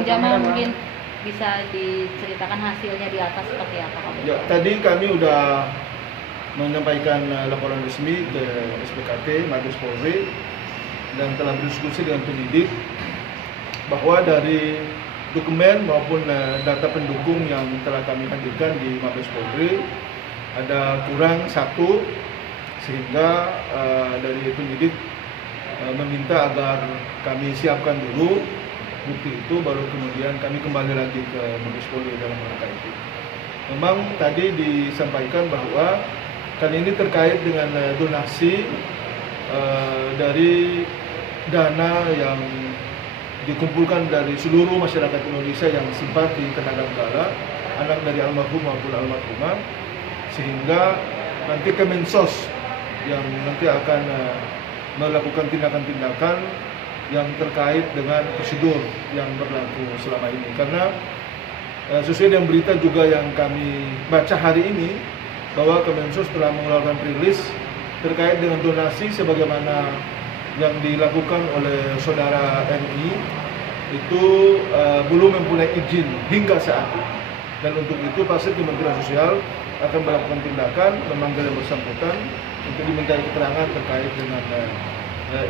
Bang Jamal mungkin bisa diceritakan hasilnya di atas seperti apa Pak? Ya, tadi kami udah menyampaikan laporan resmi ke SPKT Mabes Polri dan telah berdiskusi dengan penyidik bahwa dari dokumen maupun data pendukung yang telah kami hadirkan di Mabes Polri ada kurang satu, sehingga dari penyidik meminta agar kami siapkan dulu bukti itu, baru kemudian kami kembali lagi ke Mabes Polri dalam rangka itu. Memang tadi disampaikan bahwa kali ini terkait dengan donasi dari dana yang dikumpulkan dari seluruh masyarakat Indonesia yang simpati terhadap Gala, anak dari almarhum maupun almarhumah, sehingga nanti Kemensos yang nanti akan melakukan tindakan-tindakan yang terkait dengan prosedur yang berlaku selama ini. Karena sesuai dengan berita juga yang kami baca hari ini, bahwa Kemensos telah mengeluarkan rilis terkait dengan donasi sebagaimana yang dilakukan oleh saudara MI itu belum mempunyai izin hingga saat ini. Dan untuk itu pasti Kementerian Sosial akan melakukan tindakan, memanggil yang bersangkutan untuk diminta keterangan terkait dengan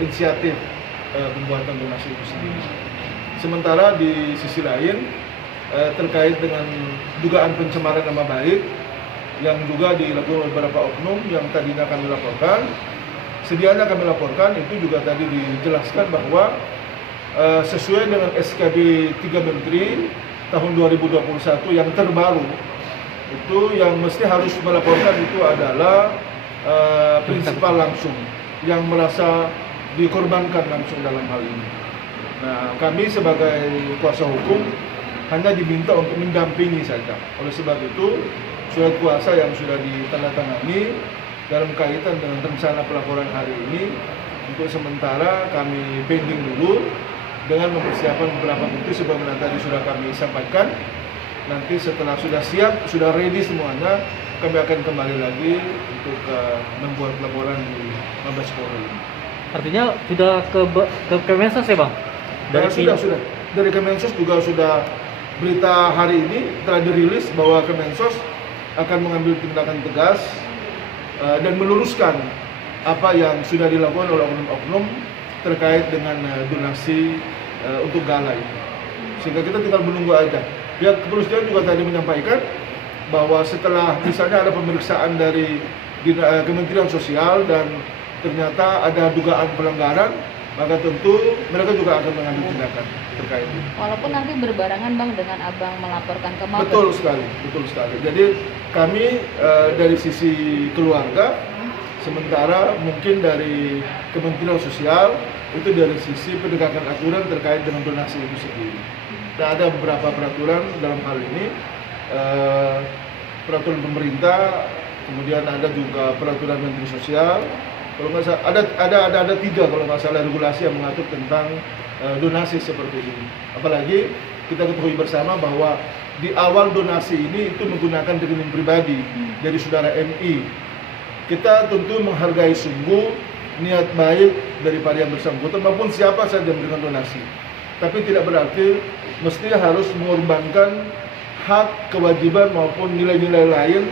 inisiatif pembuatan donasi itu sendiri. Sementara di sisi lain terkait dengan dugaan pencemaran nama baik yang juga dilakukan oleh beberapa oknum yang tadinya kami laporkan, sedianya kami laporkan, itu juga tadi dijelaskan bahwa sesuai dengan SKB 3 Menteri tahun 2021 yang terbaru, itu yang mesti harus melaporkan itu adalah prinsipal langsung yang merasa dikorbankan langsung dalam hal ini. Nah, kami sebagai kuasa hukum hanya diminta untuk mendampingi saja. Oleh sebab itu, surat kuasa yang sudah ditandatangani dalam kaitan dengan rencana pelaporan hari ini, untuk sementara kami pending dulu dengan mempersiapkan beberapa bukti sebagaimana tadi sudah kami sampaikan. Nanti setelah sudah siap, sudah ready semuanya, kami akan kembali lagi untuk membuat laporan di Mabes Polri. Artinya sudah ke Kemensos ya Bang? Sudah. Dari Kemensos juga sudah, berita hari ini telah dirilis bahwa Kemensos akan mengambil tindakan tegas dan meluruskan apa yang sudah dilakukan oleh oknum-oknum terkait dengan donasi untuk Gala ini. Sehingga kita tinggal menunggu aja. Pihak kepolisian juga tadi menyampaikan bahwa setelah misalnya ada pemeriksaan dari Kementerian Sosial dan ternyata ada dugaan pelanggaran, maka tentu mereka juga akan mengambil tindakan terkait itu. Walaupun nanti berbarengan Bang dengan Abang melaporkan ke Mabes. Betul sekali. Jadi kami dari sisi keluarga, sementara mungkin dari Kementerian Sosial itu dari sisi penegakan aturan terkait dengan donasi itu sendiri. Dan ada beberapa peraturan dalam hal ini, peraturan pemerintah, kemudian ada juga peraturan Menteri Sosial. Kalau nggak salah ada 3 kalau nggak salah regulasi yang mengatur tentang donasi seperti ini. Apalagi kita ketahui bersama bahwa di awal donasi ini itu menggunakan rekening pribadi dari saudara MI. Kita tentu menghargai sungguh niat baik daripada yang bersangkutan maupun siapa saja yang memberikan donasi. Tapi tidak berarti mesti harus mengorbankan hak, kewajiban maupun nilai-nilai lain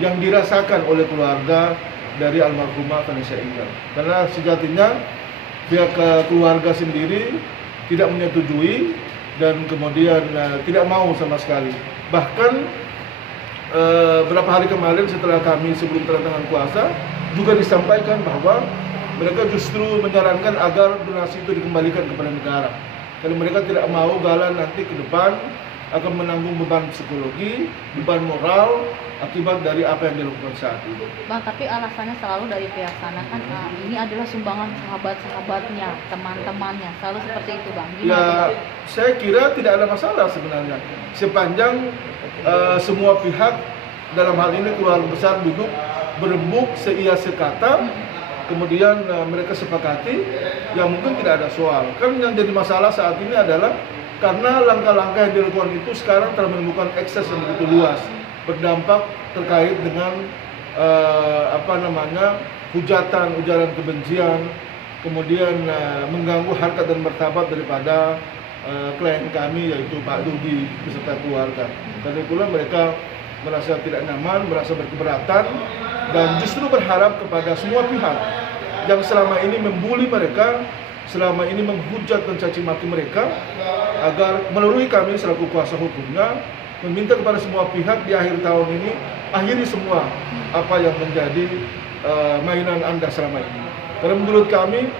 yang dirasakan oleh keluarga dari almarhumah Vanessa Indah. Karena sejatinya pihak keluarga sendiri tidak menyetujui dan kemudian tidak mau sama sekali. Bahkan beberapa hari kemarin setelah kami sebelum tanda kuasa juga disampaikan bahwa mereka justru menyarankan agar donasi itu dikembalikan kepada negara. Karena mereka tidak mau Gala nanti ke depan akan menanggung beban psikologi, beban moral akibat dari apa yang dilakukan saat ini. Bang, tapi alasannya selalu dari pihak sana kan ini adalah sumbangan sahabat-sahabatnya, teman-temannya, selalu seperti itu Bang. Gimana, Ya, Bang? saya kira tidak ada masalah sebenarnya. Sepanjang semua pihak dalam hal ini keluarga besar duduk berembuk seia sekata, kemudian mereka sepakati, ya mungkin tidak ada soal. Kan yang jadi masalah saat ini adalah karena langkah-langkah yang dilakukan itu sekarang telah menimbulkan ekses yang begitu luas, berdampak terkait dengan hujatan, ujaran kebencian, kemudian mengganggu harkat dan martabat daripada klien kami yaitu Pak Dudi beserta keluarga. Karena itulah mereka merasa tidak nyaman, merasa berkeberatan, dan justru berharap kepada semua pihak yang selama ini membuli mereka, selama ini menghujat dan caci maki mereka, agar melalui kami selaku kuasa hukumnya meminta kepada semua pihak di akhir tahun ini akhiri semua apa yang menjadi mainan Anda selama ini. Karena menurut kami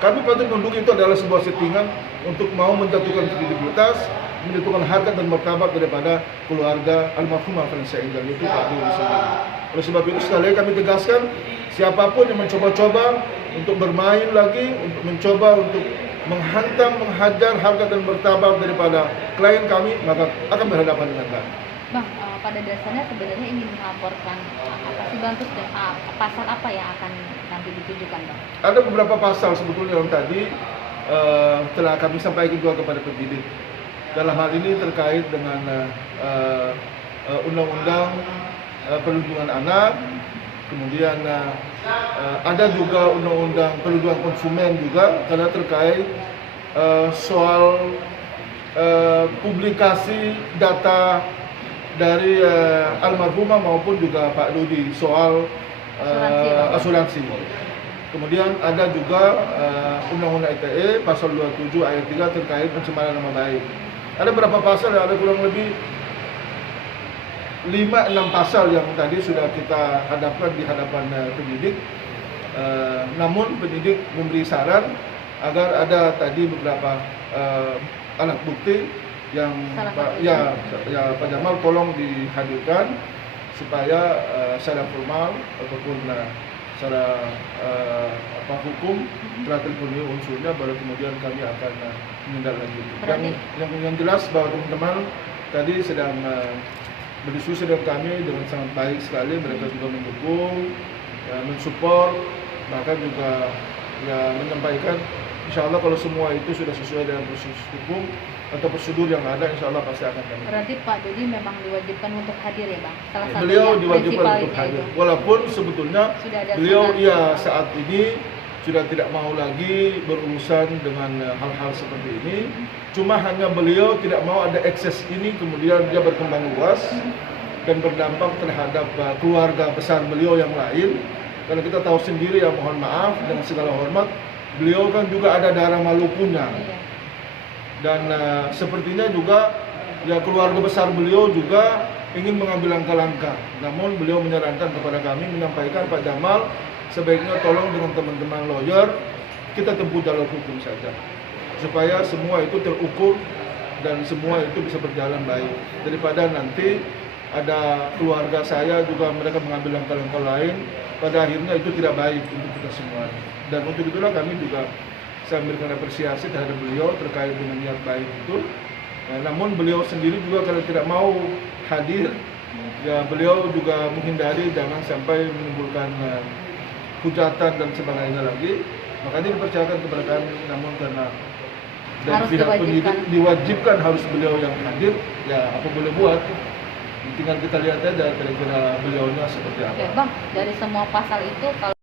patut menduga itu adalah sebuah settingan untuk mau menjatuhkan kredibilitas, menjatuhkan harkat dan martabat daripada keluarga almarhumah Vanessa Angel, itu Pak Dudi sendiri. Oleh sebab itu sekali lagi kami tegaskan, siapapun yang mencoba-coba untuk bermain lagi, untuk mencoba untuk menghantam, menghajar harkat dan martabat daripada klien kami, maka akan berhadapan dengan kami. Bang, pada dasarnya sebenarnya ingin melaporkan apa sih Bang, terus pasal apa yang akan nanti ditujukan Bang? Ada beberapa pasal sebetulnya yang tadi telah kami sampaikan juga kepada penyidik. Dalam hal ini terkait dengan undang-undang perlindungan anak, kemudian ada juga undang-undang perlindungan konsumen juga, karena terkait soal publikasi data dari almarhumah maupun juga Pak Dudi soal asuransi. Kemudian ada juga Undang-Undang ITE pasal 27 ayat 3 terkait pencemaran nama baik. Ada berapa pasal? Ada kurang lebih 5-6 pasal yang tadi sudah kita hadapkan di hadapan penyidik. Namun penyidik memberi saran agar ada tadi beberapa alat bukti yang Pak Jamal tolong dihadirkan supaya secara formal ataupun secara hukum telah terpenuhi unsurnya, baru kemudian kami akan menindaklanjuti. Yang jelas bahwa teman-teman tadi sedang berdiskusi dengan kami dengan sangat baik sekali, mereka juga mendukung, mensupport, bahkan juga menyampaikan insya Allah kalau semua itu sudah sesuai dengan proses hukum atau prosedur yang ada, insya Allah pasti akan kami. Berarti Pak Dudi memang diwajibkan untuk hadir ya Bang? Salah satunya Beliau diwajibkan untuk hadir. itu. Walaupun sebetulnya beliau surat. saat ini sudah tidak mau lagi berurusan dengan hal-hal seperti ini. Cuma hanya beliau tidak mau ada ekses ini kemudian dia berkembang luas dan berdampak terhadap keluarga besar beliau yang lain. Karena kita tahu sendiri, ya mohon maaf dengan segala hormat, beliau kan juga ada darah Malukunya. Dan sepertinya juga ya keluarga besar beliau juga ingin mengambil langkah-langkah. Namun beliau menyarankan kepada kami, menyampaikan Pak Jamal sebaiknya tolong dengan teman-teman lawyer kita tempuh jalur hukum saja, supaya semua itu terukur dan semua itu bisa berjalan baik, daripada nanti ada keluarga saya juga mereka mengambil langkah-langkah lain, pada akhirnya itu tidak baik untuk kita semua. Dan untuk itulah kami juga saya memberikan apresiasi terhadap beliau terkait dengan niat baik itu. Namun beliau sendiri juga kalau tidak mau hadir, ya beliau juga menghindari jangan sampai menimbulkan hujatan dan sebagainya lagi. Makanya dipercayakan kepada kami, namun karena dari pihak penyidik diwajibkan harus beliau yang hadir, ya apa boleh buat. Tinggal kita lihat aja kira-kira beliaunya seperti apa. Oke Bang, dari semua pasal itu kalau